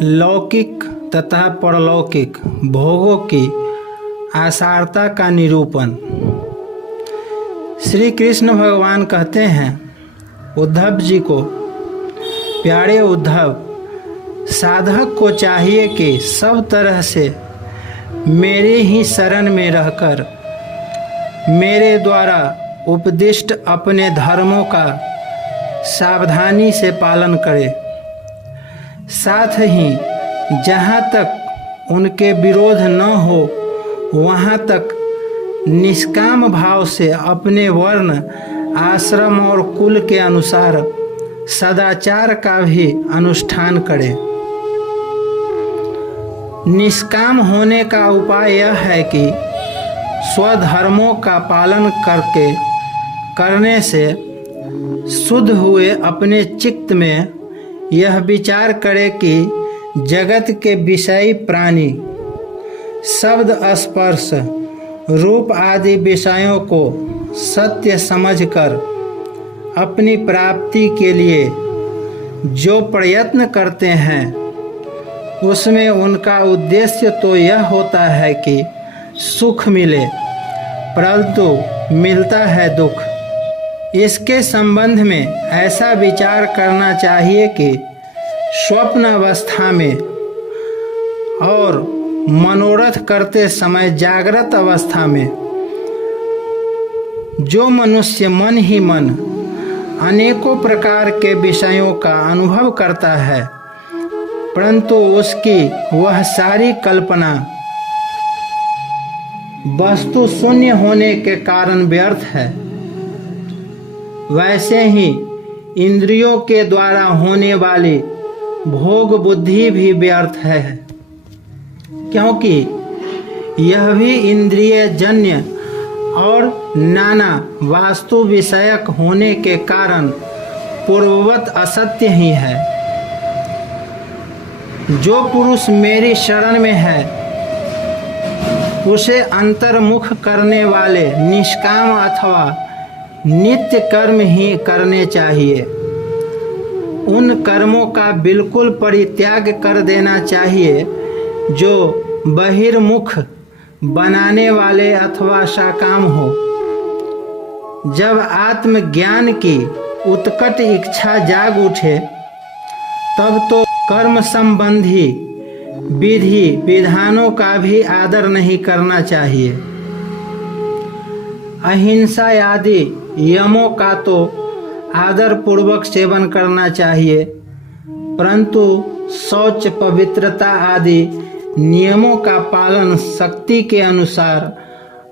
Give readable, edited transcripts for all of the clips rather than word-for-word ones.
लौकिक तथा परलौकिक भोगों की आसारता का निरूपण। श्री कृष्ण भगवान कहते हैं उद्धव जी को, प्यारे उद्धव, साधक को चाहिए कि सब तरह से मेरे ही शरण में रहकर मेरे द्वारा उपदिष्ट अपने धर्मों का सावधानी से पालन करे। साथ ही जहाँ तक उनके विरोध न हो वहाँ तक निष्काम भाव से अपने वर्ण, आश्रम और कुल के अनुसार सदाचार का भी अनुष्ठान करे। निष्काम होने का उपाय यह है कि स्वधर्मों का पालन करने से शुद्ध हुए अपने चित्त में यह विचार करे कि जगत के विषयी प्राणी शब्द, स्पर्श, रूप आदि विषयों को सत्य समझकर अपनी प्राप्ति के लिए जो प्रयत्न करते हैं उसमें उनका उद्देश्य तो यह होता है कि सुख मिले, परंतु मिलता है दुख। इसके संबंध में ऐसा विचार करना चाहिए कि स्वप्न अवस्था में और मनोरथ करते समय जागृत अवस्था में जो मनुष्य मन ही मन अनेकों प्रकार के विषयों का अनुभव करता है, परंतु उसकी वह सारी कल्पना वस्तु शून्य होने के कारण व्यर्थ है, वैसे ही इंद्रियों के द्वारा होने वाली भोग बुद्धि भी व्यर्थ है, क्योंकि यह भी इंद्रिय जन्य और नाना वास्तु विषयक होने के कारण पूर्ववत असत्य ही है। जो पुरुष मेरी शरण में है उसे अंतर्मुख करने वाले निष्काम अथवा नित्य कर्म ही करने चाहिए। उन कर्मों का बिल्कुल परित्याग कर देना चाहिए जो बहिर्मुख बनाने वाले अथवा सकाम हो। जब आत्मज्ञान की उत्कट इच्छा जाग उठे तब तो कर्म संबंधी विधि विधानों का भी आदर नहीं करना चाहिए। अहिंसा आदि यमों का तो आदर पूर्वक सेवन करना चाहिए, परंतु शौच, पवित्रता आदि नियमों का पालन शक्ति के अनुसार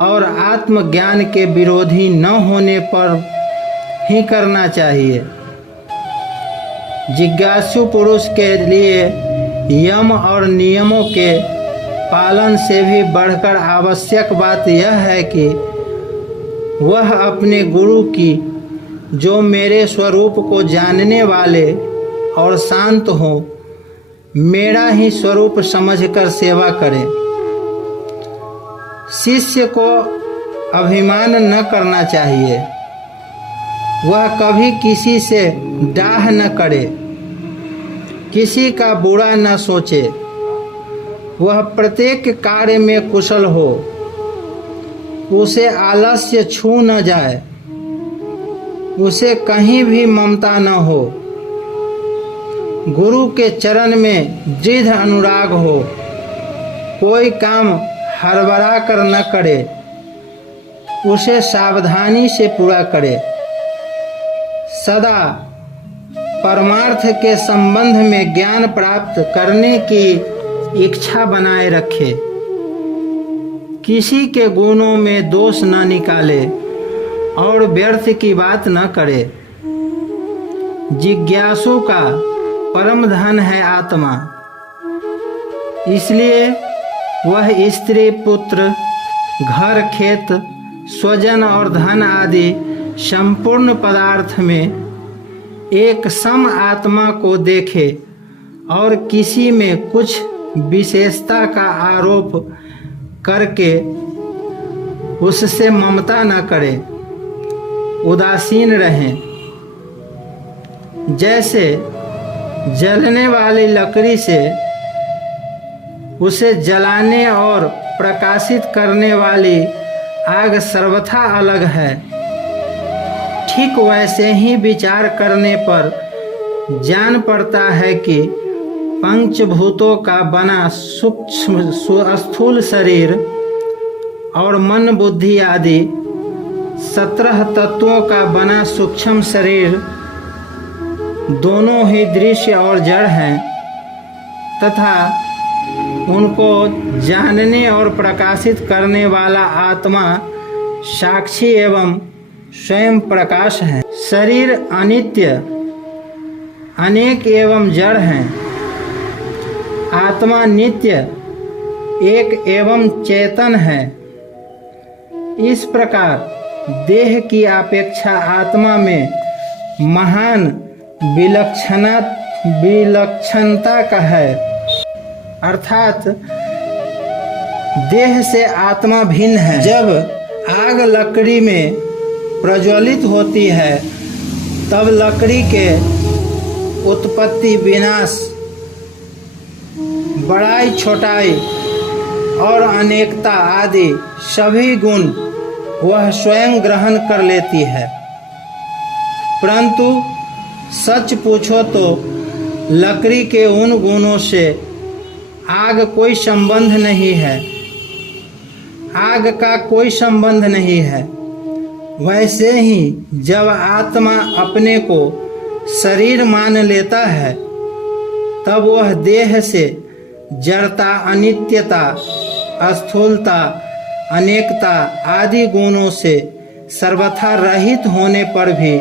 और आत्मज्ञान के विरोधी न होने पर ही करना चाहिए। जिज्ञासु पुरुष के लिए यम और नियमों के पालन से भी बढ़कर आवश्यक बात यह है कि वह अपने गुरु की, जो मेरे स्वरूप को जानने वाले और शांत हो, मेरा ही स्वरूप समझकर सेवा करे। शिष्य को अभिमान न करना चाहिए, वह कभी किसी से डाह न करे, किसी का बुरा न सोचे, वह प्रत्येक कार्य में कुशल हो, उसे आलस्य छू न जाए, उसे कहीं भी ममता न हो, गुरु के चरण में दृढ़ अनुराग हो, कोई काम हड़बड़ा कर न करे, उसे सावधानी से पूरा करे, सदा परमार्थ के संबंध में ज्ञान प्राप्त करने की इच्छा बनाए रखे, किसी के गुणों में दोष न निकाले और व्यर्थ की बात न करे। जिज्ञासु का परम धन है आत्मा, इसलिए वह स्त्री, पुत्र, घर, खेत, स्वजन और धन आदि संपूर्ण पदार्थ में एक सम आत्मा को देखे और किसी में कुछ विशेषता का आरोप करके उससे ममता न करे, उदासीन रहें। जैसे जलने वाली लकड़ी से उसे जलाने और प्रकाशित करने वाली आग सर्वथा अलग है। ठीक वैसे ही विचार करने पर जान पड़ता है कि पंचभूतों का बना सूक्ष्म स्थूल शरीर और मन बुद्धि आदि 17 तत्वों का बना सूक्ष्म शरीर दोनों ही दृश्य और जड़ हैं तथा उनको जानने और प्रकाशित करने वाला आत्मा साक्षी एवं स्वयं प्रकाश है। शरीर अनित्य, अनेक एवं जड़ हैं। आत्मा नित्य, एक एवं चेतन है। इस प्रकार देह की अपेक्षा आत्मा में महान विलक्षणता का है, अर्थात देह से आत्मा भिन्न है। जब आग लकड़ी में प्रज्वलित होती है तब लकड़ी के उत्पत्ति, विनाश, बड़ाई, छोटाई और अनेकता आदि सभी गुण वह स्वयं ग्रहण कर लेती है। परंतु सच पूछो तो लकड़ी के उन गुणों से आग कोई संबंध नहीं है, आग का कोई संबंध नहीं है। वैसे ही जब आत्मा अपने को शरीर मान लेता है तब वह देह से जड़ता, अनित्यता, स्थूलता, अनेकता आदि गुणों से सर्वथा रहित होने पर भी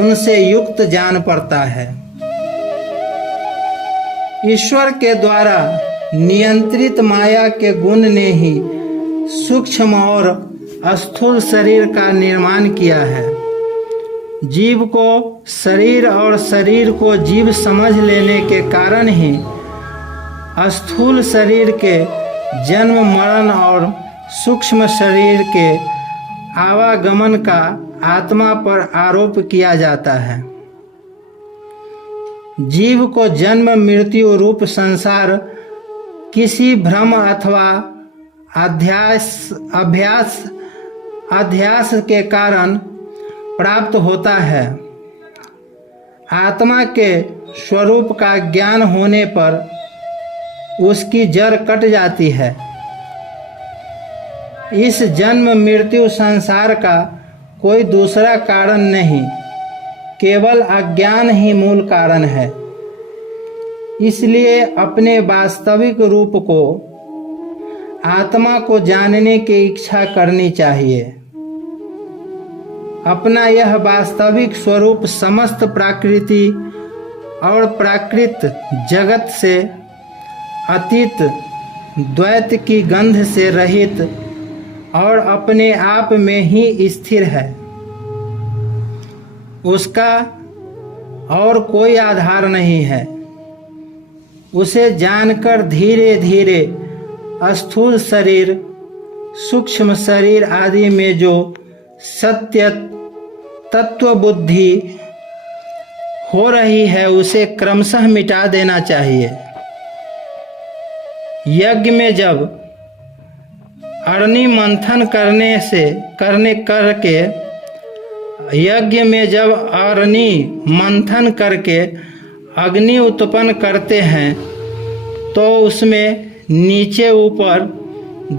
उनसे युक्त जान पड़ता है। ईश्वर के द्वारा नियंत्रित माया के गुण ने ही सूक्ष्म और स्थूल शरीर का निर्माण किया है। जीव को शरीर और शरीर को जीव समझ लेने के कारण ही स्थूल शरीर के जन्म, मरण और सूक्ष्म शरीर के आवागमन का आत्मा पर आरोप किया जाता है। जीव को जन्म मृत्यु रूप संसार किसी भ्रम अथवा अध्यास के कारण प्राप्त होता है। आत्मा के स्वरूप का ज्ञान होने पर उसकी जड़ कट जाती है। इस जन्म मृत्यु संसार का कोई दूसरा कारण नहीं, केवल अज्ञान ही मूल कारण है। इसलिए अपने वास्तविक रूप को, आत्मा को जानने की इच्छा करनी चाहिए। अपना यह वास्तविक स्वरूप समस्त प्रकृति और प्राकृत जगत से अतीत, द्वैत की गंध से रहित और अपने आप में ही स्थिर है। उसका और कोई आधार नहीं है। उसे जानकर धीरे धीरे स्थूल शरीर, सूक्ष्म शरीर आदि में जो सत्य तत्व बुद्धि हो रही है उसे क्रमशः मिटा देना चाहिए। यज्ञ में जब अग्नि मंथन करके अग्नि उत्पन्न करते हैं तो उसमें नीचे ऊपर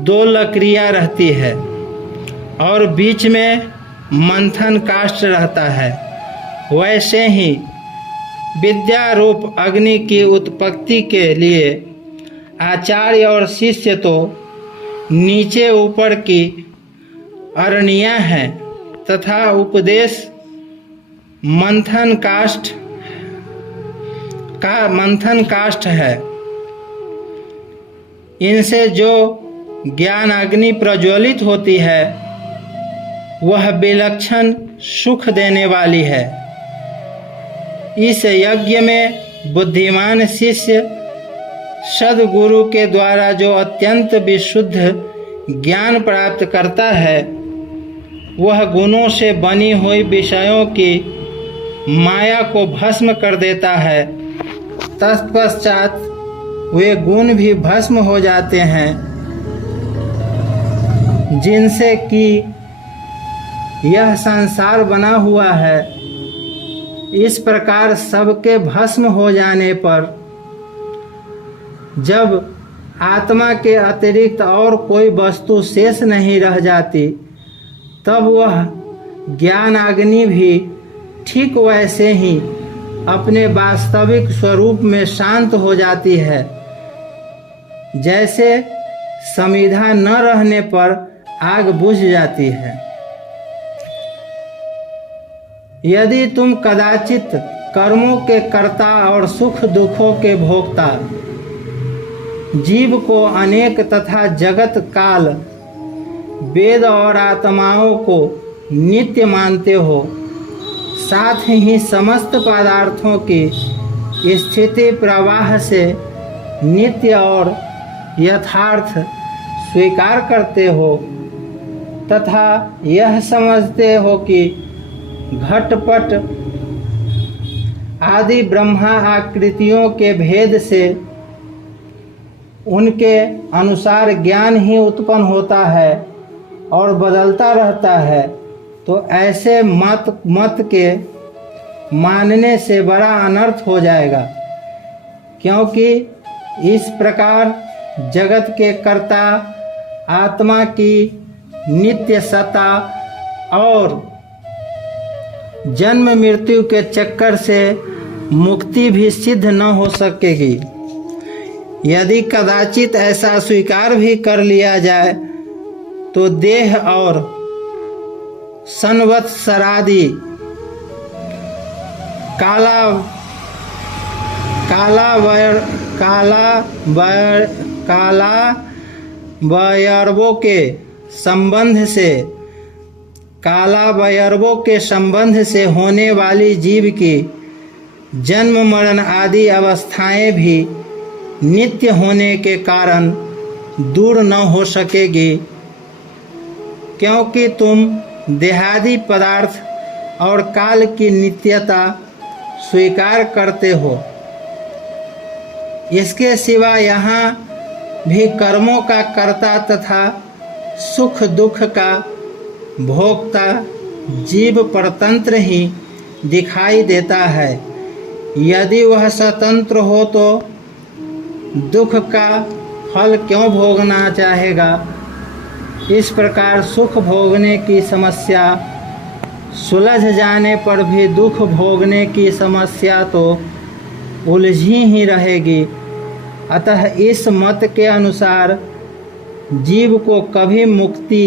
2 लकड़ियाँ रहती है और बीच में मंथन काष्ठ रहता है। वैसे ही विद्या रूप अग्नि की उत्पत्ति के लिए आचार्य और शिष्य तो नीचे ऊपर की अरणियाँ हैं तथा उपदेश मंथन काष्ठ है। इनसे जो ज्ञान अग्नि प्रज्वलित होती है वह विलक्षण सुख देने वाली है। इस यज्ञ में बुद्धिमान शिष्य सद्गुरु के द्वारा जो अत्यंत विशुद्ध ज्ञान प्राप्त करता है वह गुणों से बनी हुई विषयों की माया को भस्म कर देता है। तत्पश्चात वे गुण भी भस्म हो जाते हैं जिनसे कि यह संसार बना हुआ है। इस प्रकार सबके भस्म हो जाने पर जब आत्मा के अतिरिक्त और कोई वस्तु शेष नहीं रह जाती, तब वह ज्ञान अग्नि भी ठीक वैसे ही अपने वास्तविक स्वरूप में शांत हो जाती है, जैसे समिधा न रहने पर आग बुझ जाती है। यदि तुम कदाचित कर्मों के कर्ता और सुख दुखों के भोक्ता जीव को अनेक तथा जगत काल वेद और आत्माओं को नित्य मानते हो, साथ ही समस्त पदार्थों की स्थिति प्रवाह से नित्य और यथार्थ स्वीकार करते हो, तथा यह समझते हो कि घटपट आदि ब्रह्मा आकृतियों के भेद से उनके अनुसार ज्ञान ही उत्पन्न होता है और बदलता रहता है, तो ऐसे मत के मानने से बड़ा अनर्थ हो जाएगा, क्योंकि इस प्रकार जगत के कर्ता आत्मा की नित्य सत्ता और जन्म मृत्यु के चक्कर से मुक्ति भी सिद्ध न हो सकेगी। यदि कदाचित ऐसा स्वीकार भी कर लिया जाए तो देह और संवत्सरादि कालावयर्वों के संबंध से होने वाली जीव की जन्म मरण आदि अवस्थाएं भी नित्य होने के कारण दूर न हो सकेगी, क्योंकि तुम देहादि पदार्थ और काल की नित्यता स्वीकार करते हो। इसके सिवा यहाँ भी कर्मों का कर्ता तथा सुख दुख का भोक्ता जीव परतंत्र ही दिखाई देता है। यदि वह स्वतंत्र हो तो दुख का फल क्यों भोगना चाहेगा। इस प्रकार सुख भोगने की समस्या सुलझ जाने पर भी दुख भोगने की समस्या तो उलझी ही रहेगी। अतः इस मत के अनुसार जीव को कभी मुक्ति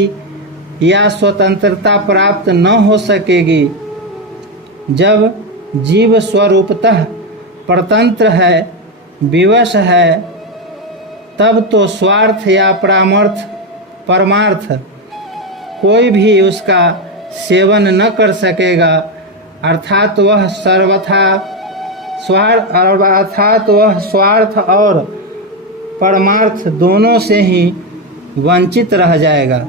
या स्वतंत्रता प्राप्त न हो सकेगी। जब जीव स्वरूपतः परतंत्र है, विवश है, तब तो स्वार्थ या परमार्थ कोई भी उसका सेवन न कर सकेगा, अर्थात वह स्वार्थ और परमार्थ दोनों से ही वंचित रह जाएगा।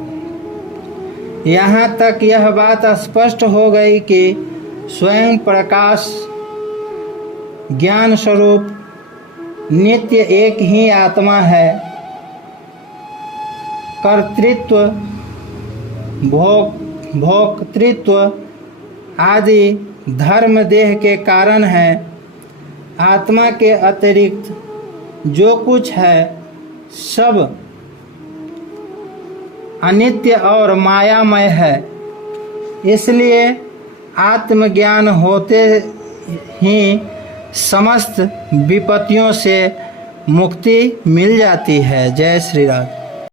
यहाँ तक यह बात स्पष्ट हो गई कि स्वयं प्रकाश ज्ञान स्वरूप नित्य एक ही आत्मा है। कर्तृत्व भोक्तृत्व आदि धर्म देह के कारण है। आत्मा के अतिरिक्त जो कुछ है सब अनित्य और मायामय है। इसलिए आत्मज्ञान होते ही समस्त विपत्तियों से मुक्ति मिल जाती है। जय श्री राम।